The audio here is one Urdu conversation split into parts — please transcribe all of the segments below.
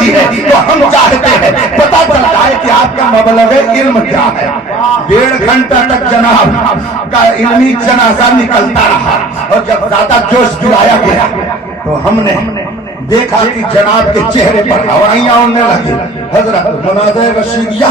ہوتی ہے تو ہم چاہتے ہیں پتہ چل جائے کہ آپ کا مبلغ علم کیا ہے۔ 1.5 گھنٹہ تک جناب کا علمی جنازہ نکلتا رہا، اور جب زیادہ جوش دلایا گیا تو ہم نے دیکھا کہ جناب کے چہرے پر ہوائیاں اڑنے لگی۔ حضرت مناظر رشیدیہ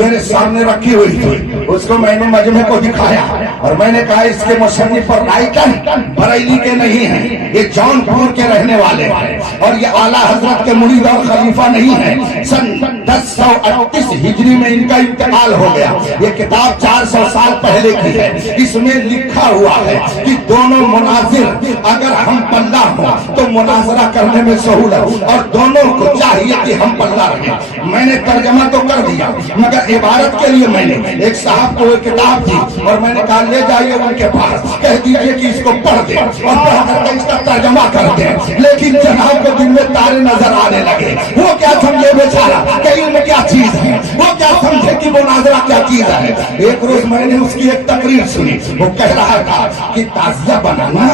میرے سامنے رکھی ہوئی تھی، اس کو میں نے مجمع کو دکھایا اور میں نے کہا اس کے مصنف اور رائٹر بریلی کے نہیں ہیں، یہ جون پور کے رہنے والے ہیں، اور یہ اعلیٰ حضرت کے مرید اور خلیفہ نہیں ہیں۔ سن 1038 ہجری میں ان کا انتقال ہو گیا۔ یہ کتاب 400 سال پہلے کی ہے۔ اس میں لکھا ہوا ہے کہ دونوں مناظر اگر ہم پلہ ہوں تو مناظرہ کرنے میں سہولت، اور دونوں کو چاہیے کہ ہم پلہ رہیں۔ میں نے ترجمہ تو کر دیا، مگر عبارت کے لیے میں نے ایک صاحب کو ایک کتاب دی اور میں نے کہا لے جائیے ان کے پاس، کہہ دیجئے کہ اس کو پڑھ دیں اور پڑھ کر کے اس کا ترجمہ کر دیں۔ لیکن جناب کو دن میں تارے نظر آنے لگے۔ وہ کیا سمجھے بیچارہ کہ علم کیا چیز ہے، وہ کیا سمجھے کہ مناظرہ کیا چیز ہے۔ ایک روز میں نے اس کی ایک تقریر سنی، وہ کہہ رہا تھا کہ تعزیہ بنانا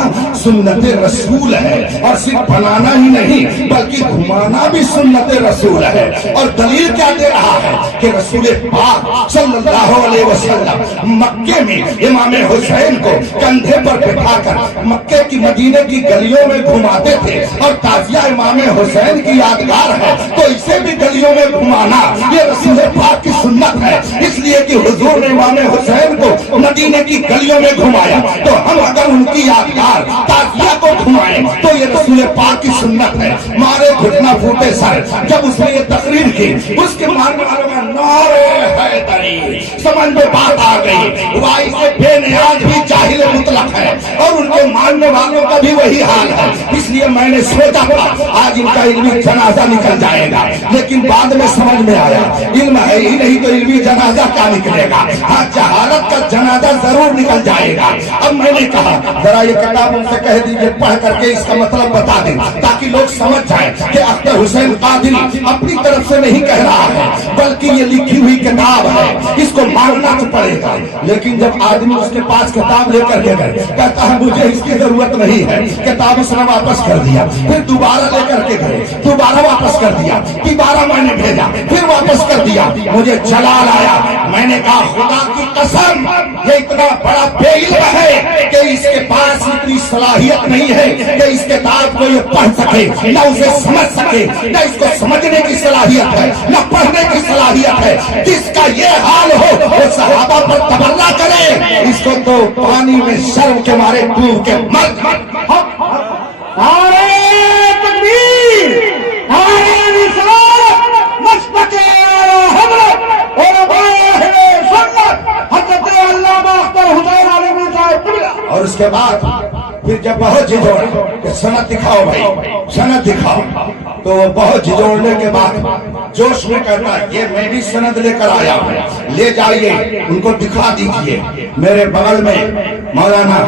سنت رسول ہے، اور صرف بنانا ہی نہیں بلکہ گھمانا بھی سنت رسول ہے۔ اور دلیل کیا دے رہا ہے کہ رسول پاک صلی اللہ علیہ وسلم مکے میں امام حسین کو کندھے پر بٹھا کر مکے کی مدینے کی گلیوں میں گھماتے تھے، اور تعزیہ امام حسین کی یادگار ہے تو اسے بھی گلیوں میں گھمانا یہ رسول پاک کی سنت ہے۔ اس لیے کہ حضور نے امام حسین کو مدینے کی گلیوں میں گھمایا، تو ہم اگر ان کی یادگار تعزیہ کو گھمائیں تو یہ رسول پاک کی سنت ہے۔ مارے گھٹنا پھوٹے سر جب اس نے یہ تقریر کی، اس کے ماننے والوں کا نعرے حیدری، سمجھ میں بات آ گئی۔ وائی سے بے نیاز بھی جاہل مطلق ہے، اور ان کے ماننے والوں کا بھی وہی حال ہے۔ اس لیے میں نے سوچا تھا آج ان کا علمی جنازہ نکل جائے گا، لیکن بعد میں سمجھ میں آیا علم ہے ہی نہیں تو علمی جنازہ کیا نکلے گا۔ ہاں جہالت کا جنازہ ضرور نکل جائے گا۔ اب میں نے کہا ذرا یہ کتاب ان سے کہہ دیجیے پڑھ کر کے اس کا مطلب بتا دیں تاکہ لوگ سمجھ جائیں کہ اختر حسین قادری اپنی طرف سے نہیں کہہ رہا ہے بلکہ یہ لکھی ہوئی کتاب ہے، اس کو ماننا تو پڑے گا۔ لیکن جب آدمی اس کے پاس کتاب لے کر کے گئے کہتا ہے مجھے اس کی ضرورت نہیں ہے، کتاب اس نے واپس کر دیا، پھر دوبارہ لے کر کے گئے، دوبارہ واپس کر دیا، دوبارہ میں نے بھیجا، پھر واپس کر دیا۔ مجھے جلال آیا، میں نے کہا خدا کی قسم یہ اتنا بڑا بے علم ہے کہ اس کے پاس اتنی صلاحیت نہیں ہے کہ اس کتاب کو یہ پڑھ سکے، نہ اسے سمجھ سکے، نہ اس کو سمجھنے کی صلاحیت ہے، نہ پڑھنے کی صلاحیت ہے۔ جس کا یہ حال ہو وہ صحابہ پر تبرہ کرے، اس کو تو پانی میں شرم کے مارے ڈوب کے مر۔ نعرہ تکبیر، نعرہ رسالت، مشتق اعلی حضرت علماء اہل سنت حضرت علامہ اختر حسین علیہ صاحب قبلہ۔ اور اس کے بعد پھر جب بہت جھجوڑے کہ سند دکھاؤ بھائی، سند دکھاؤ، تو بہت جھجوڑنے کے بعد جوش میں کہتا ہے یہ میں بھی سند لے کر آیا ہوں، لے جائیے ان کو دکھا دیجئے۔ میرے بغل میں مولانا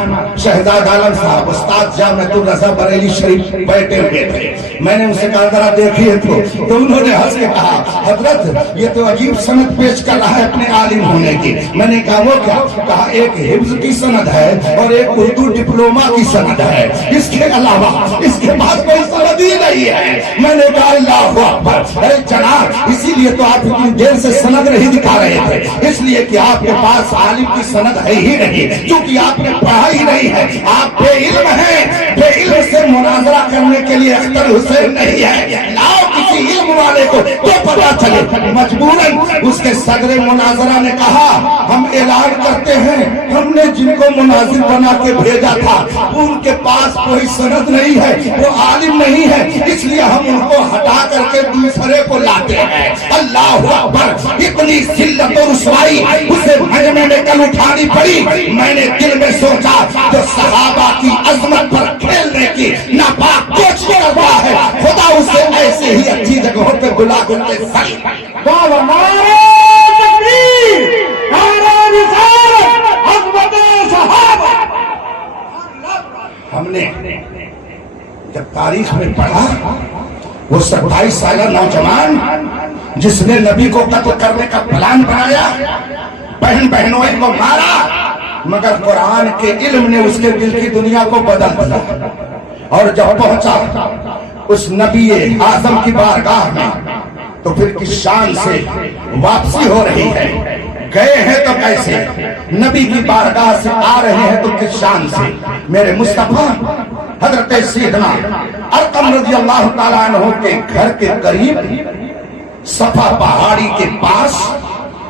شہزاد عالم صاحب استاد جامعۃ الرضا بریلی شریف بیٹھے ہوئے تھے۔ میں نے ان سے کہا ذرا دیکھیے تو انہوں نے ہنس کے کہا حضرت یہ تو عجیب سند پیش کر رہا ہے اپنے عالم ہونے کی۔ میں نے کہا وہ کیا؟ کہا ایک حفظ کی سند ہے اور ایک اردو ڈپلوما کی سند ہے، اس کے علاوہ اس کے پاس کوئی سند ہی نہیں ہے۔ میں نے کہا اللہ اکبر، ارے جناب اسی لیے تو آپ اتنی دیر سے سند نہیں دکھا رہے تھے، اس لیے کہ آپ کے پاس عالم کی سند ہے ہی نہیں، کیونکہ آپ نے پڑھا ہی نہیں ہے، آپ بے علم ہیں۔ بے علم سے مناظرہ کرنے کے لیے اختر حسین نہیں ہے، لاؤ کسی علم والے کو تو پتا چلے۔ مجبوراً اس کے صدر مناظرہ نے کہا ہم اعلان کرتے ہیں ہم نے جن کو مناظر بنا کے بھیجا تھا ان کے پاس کوئی سند نہیں ہے، وہ عالم نہیں ہے، اس لیے ہم ان کو ہٹا کر کے دوسرے کو لاتے ہیں۔ اللہ اکبر، اتنی ذلت و رسوائی اسے مجمع میں کل اٹھانی پڑی۔ میں نے دل میں سوچا جو صحابہ کی عظمت پر کھیلنے کی ناپاک کوشش کرتا ہے خدا اسے ایسے ہی اچھی جگہوں پہ بلا کر کے سن۔ نعرہ تکبیر، نعرہ رسالت، عظمت صحابہ۔ ہم نے جب تاریخ میں پڑھا وہ 27 سالہ نوجوان جس نے نبی کو قتل کرنے کا پلان بنایا، بہن بہنوں کو مارا، مگر قرآن کے علم نے اس کے دل کی دنیا کو بدل دیا۔ اور جب پہنچا اس نبی اعظم کی بارگاہ میں تو پھر کس شان سے واپسی ہو رہی ہے؟ گئے ہیں تو کیسے؟ نبی کی بارگاہ سے آ رہے ہیں تو کس شان سے؟ میرے مصطفیٰ حضرت سیدنا ارقم رضی اللہ تعالیٰ عنہ کے گھر کے قریب صفا پہاڑی کے پاس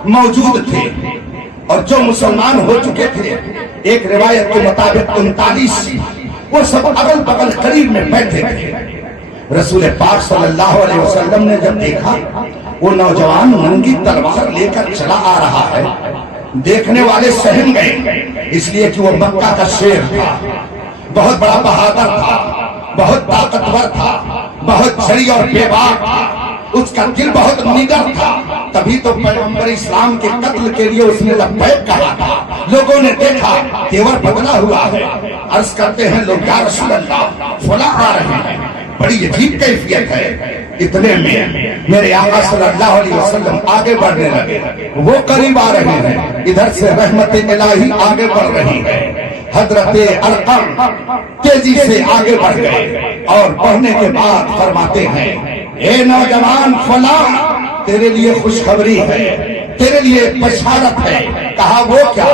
موجود تھے، اور جو مسلمان ہو چکے تھے ایک روایت کے مطابق 39 وہ سب اگل بغل قریب میں بیٹھے تھے۔ رسول پاک صلی اللہ علیہ وسلم نے جب دیکھا وہ نوجوان ننگی تلوار لے کر چلا آ رہا ہے، دیکھنے والے سہم گئے، اس لیے کہ وہ مکہ کا شیر تھا، بہت بڑا بہادر تھا، بہت طاقتور تھا، بہت جری اور بے باک تھا، اس کا دل بہت نگر تھا، تبھی تو پیغمبر اسلام کے قتل کے لیے اس نے لبیک کہا تھا۔ لوگوں نے دیکھا تیور بدلا ہوا ہے، عرض کرتے ہیں لوگ یا رسول اللہ فلاں آ رہے ہیں، بڑی عجیب کیفیت ہے۔ اتنے میں میرے آقا صلی اللہ علیہ وسلم آگے بڑھنے لگے، وہ قریب آ رہے ہیں، ادھر سے رحمت الہی آگے بڑھ رہی ہے۔ حضرت ارقم تیزی سے آگے بڑھ گئے اور بڑھنے کے بعد فرماتے ہیں اے نوجوان فلاں، تیرے لیے خوشخبری ہے، تیرے لیے بشارت ہے۔ کہا وہ کیا؟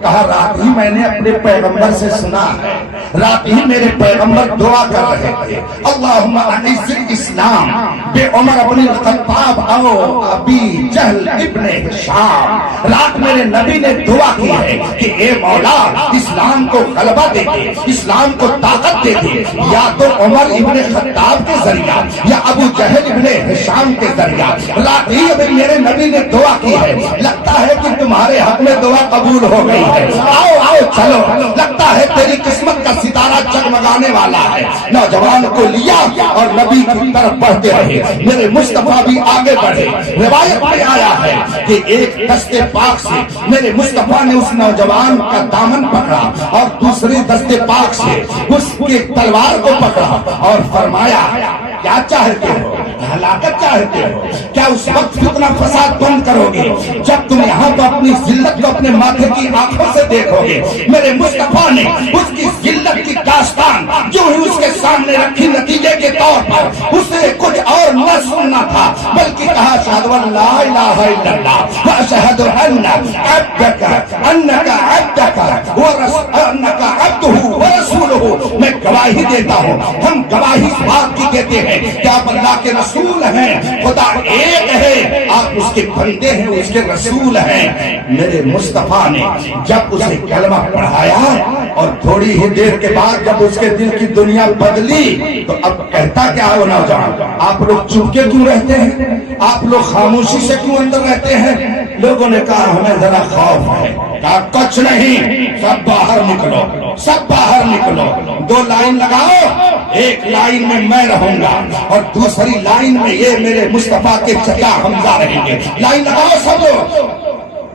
کہا رات ہی میں نے اپنے پیغمبر سے سنا ہے، رات ہی میرے پیغمبر دعا کر رہے تھے اللہم اعز الاسلام بے عمر ابن الخطاب او ابی جہل ابن ہشام۔ رات میرے نبی نے دعا کی ہے کہ اے مولا اسلام کو غلبہ دے دے، اسلام کو طاقت دے دے، یا تو عمر ابن خطاب کے ذریعہ یا ابو جہل ابن ہشام کے ذریعہ۔ رات ہی ابھی میرے نبی نے دعا کی ہے، لگتا ہے کہ تمہارے حق میں دعا قبول ہو گئی ہے، آؤ آؤ چلو، لگتا ہے تیری قسمت کا ستارہ جگمگانے والا ہے۔ نوجوان کو لیا اور نبی کی طرف بڑھتے رہے، میرے مصطفیٰ بھی آگے بڑھے۔ روایت میں آیا ہے کہ ایک دستے پاک سے میرے مصطفیٰ نے اس نوجوان کا دامن پکڑا اور دوسری دستے پاک سے اس کے تلوار کو پکڑا اور فرمایا کیا چاہتے ہو؟ ہلاکت چاہتے ہو؟ کیا اس وقت فتنہ فساد بند کرو گے جب تم یہاں تو اپنی ذلت کو اپنے ماتھے کی آنکھوں سے دیکھو گے؟ میرے مصطفیٰ نے اس کی ذلت کی داستان جو ہی اس کے سامنے رکھی، نتیجے کے طور پر اسے کچھ اور نہ سننا تھا بلکہ کہا اشہد ان لا الہ الا اللہ واشہد ان عبدک انک عبدک انک عبدہ ورسولہ۔ میں گواہی دیتا ہوں، ہم گواہی اس بات کی دیتے ہیں کہ آپ اللہ کے رسول ہیں، خدا ایک ہے، آپ اس کے بندے ہیں، اس کے رسول ہیں۔ میرے مصطفیٰ نے جب اسے کلمہ پڑھایا اور تھوڑی ہی دیر کے بعد جب اس کے دل کی دنیا بدلی تو اب کہتا کیا ہے وہ نوجوان؟ آپ لوگ چپ کے کیوں رہتے ہیں؟ آپ لوگ خاموشی سے کیوں اندر رہتے ہیں؟ لوگوں نے کہا ہمیں ذرا خوف ہے۔ کہا کچھ نہیں، سب باہر نکلو، سب باہر نکلو، دو لائن لگاؤ، ایک لائن میں میں رہوں گا اور دوسری لائن میں یہ میرے مصطفیٰ کے چچا حمزہ رہیں گے۔ لائن لگاؤ سب لوگ۔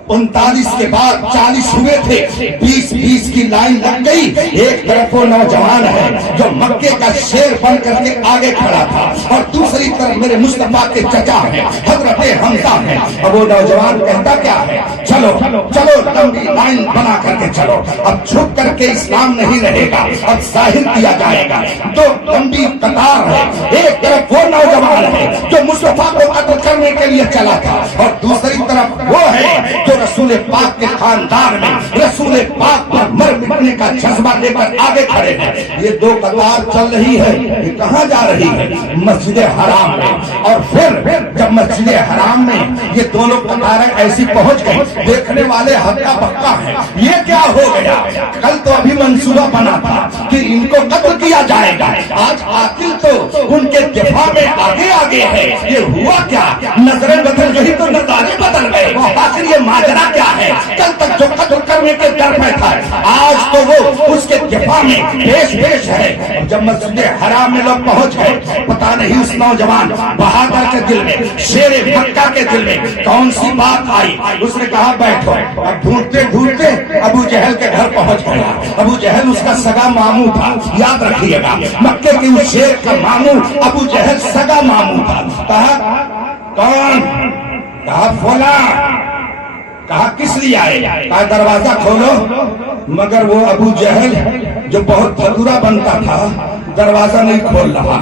39 کے بعد 40 ہوئے تھے، 20 کی لائن لگ گئی۔ ایک طرف وہ نوجوان ہے جو مکے کا شیر بن کر کے آگے کھڑا تھا اور دوسری طرف میرے مصطفیٰ کے چچا ہیں حضرت حمزہ ہیں۔ اور وہ نوجوان کہتا کیا ہے؟ چلو چلو لمبی لائن بنا کر کے چلو، اب چھپ کر کے اسلام نہیں رہے گا، اب ظاہر کیا جائے گا۔ تو لمبی قطار ہے، ایک طرف وہ نوجوان ہے جو مصطفیٰ کو قتل کرنے کے لیے چلا تھا اور دوسری طرف وہ ہے جو رسول پاک کے خاندان میں رسول پاک پر مر مٹنے کا جذبہ لے کر آگے کھڑے ہیں۔ یہ دو قطار چل رہی ہے، یہ کہاں جا رہی ہے؟ مسجد حرام میں۔ اور پھر جب مسجد حرام میں یہ دونوں قطاریں ایسی پہنچ گئی، دیکھنے والے ہکا بکا ہیں، یہ کیا ہو گیا؟ کل تو ابھی منصوبہ بنا تھا کہ ان کو قتل کیا جائے گا، آج قاتل تو ان کے دفاع میں آگے آگے ہے۔ یہ ہوا کیا؟ نظریں بدل گئی تو نظارے بدل گئے۔ آخر یہ ماجرا کیا ہے؟ کل تک جو قتل کرنے کے ڈر میں تھا آج تو وہ اس کے دفاع میں پیش ہے۔ جب مسجد حرام میں لوگ پہنچ گئے، پتہ نہیں اس نوجوان بہادر کے دل میں، شیر مکہ کے دل میں کون سی بات آئی۔ اس نے کہا بیٹھو۔ اب ڈھونڈتے ڈھونڈتے ابو جہل کے گھر پہنچ گیا۔ ابو جہل اس کا سگا ماموں تھا، یاد رکھیے گا، مکے کے اس شیر کا ماموں ابو جہل سگا ماموں تھا۔ کہا کون؟ کہا فلاں۔ کہا کس لیے آئے؟ کہا دروازہ کھولو۔ مگر وہ ابو جہل جو بہت بھدورا بنتا تھا دروازہ نہیں کھول رہا۔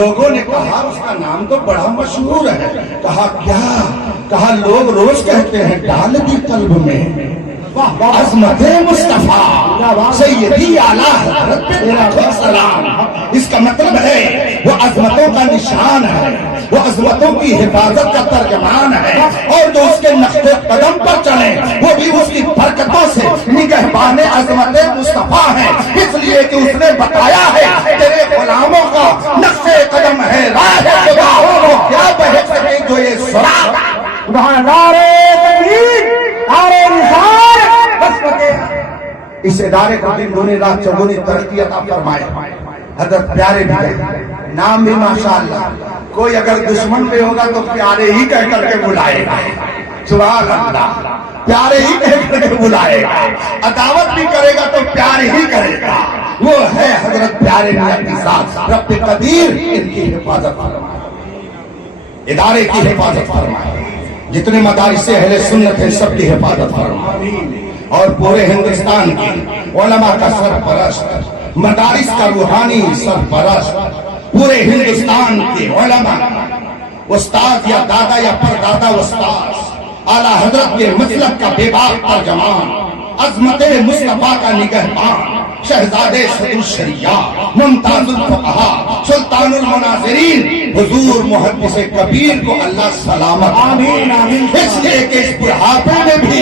لوگوں نے کہا اس کا نام تو بڑا مشہور ہے. کہا کیا؟ کہا لوگ روز کہتے ہیں ڈال دی قلب میں عظمت مصطفیٰ سیدی اعلیٰ حضرت پہ لاکھوں سلام. اس کا مطلب ہے وہ عظمتوں کا نشان ہے, وہ عظمتوں کی حفاظت کا ترجمان ہے, اور جو اس کے نقش قدم پر چلے وہ بھی اس کی برکتوں سے نگہبان عظمت مصطفیٰ ہیں. اس لیے کہ اس نے بتایا ہے تیرے غلاموں کا نقش قدم ہے راہ خدا, وہ کیا بہک سکے جو یہ سراغ. نعرہ تکبیر, نعرہ رسالت, بس بکے. اس ادارے کو دن دونی رات چگونی ترقی عطا فرمائے. حضرت پیارے بھی ہے, نام بھی ماشاءاللہ. کوئی اگر دشمن پہ ہوگا تو پیارے ہی کہہ کر کے بلائے گا. سبحان اللہ, پیارے ہی کہہ کر کے بلائے گا. عداوت بھی کرے گا تو پیارے ہی کرے گا. وہ ہے حضرت پیارے نبی کے ساتھ. رب قدیر ان کی حفاظت فرمائے, ادارے کی حفاظت فرمائے, جتنے مدارس اہل سنت ہیں سب کی حفاظت فرمائے, اور پورے ہندوستان کی علماء کا سرپرست, مدارس کا روحانی سرپرست, پورے ہندوستان کے علماء, استاد یا دادا یا پردادا استاد, اعلیٰ حضرت کے مسلک کا بے باک ترجمان, عظمت مصطفیٰ کا نگہبان, شہزادے صدر الشریعہ, ممتاز الفقہاء, سلطان المناظرین, حضور محدث کبیر کو اللہ سلامت. آمین آمین. اس لیے کہ اس بڑھاپے میں بھی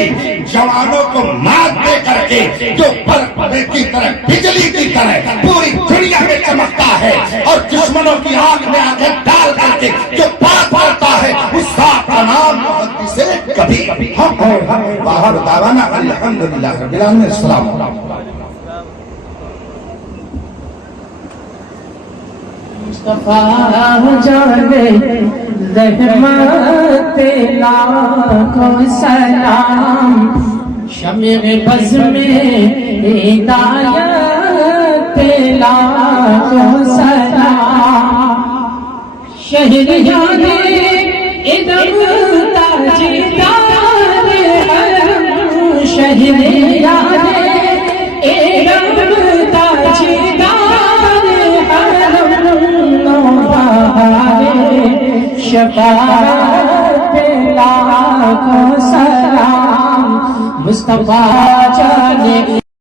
جوانوں کو مات دے کر کے جو برق کی طرح بجلی کی طرح پوری دنیا میں چمکتا ہے, اور دشمنوں کی آنکھ میں آنکھیں ڈال کر کے جو بات کرتا ہے اس ذات کا نام محدث کبیر. باہر دعوانا الحمدللہ رب العالمین. السلام علیکم. مصطفیٰ جانے رحمت لاکھوں سلام, شمع بز میں ہدایت لاکھوں سلام, شہریان ادب تاجدار حرم, شہریان ادب تاجدار شفاعت لاکھوں سلام, مصطفیٰ جانے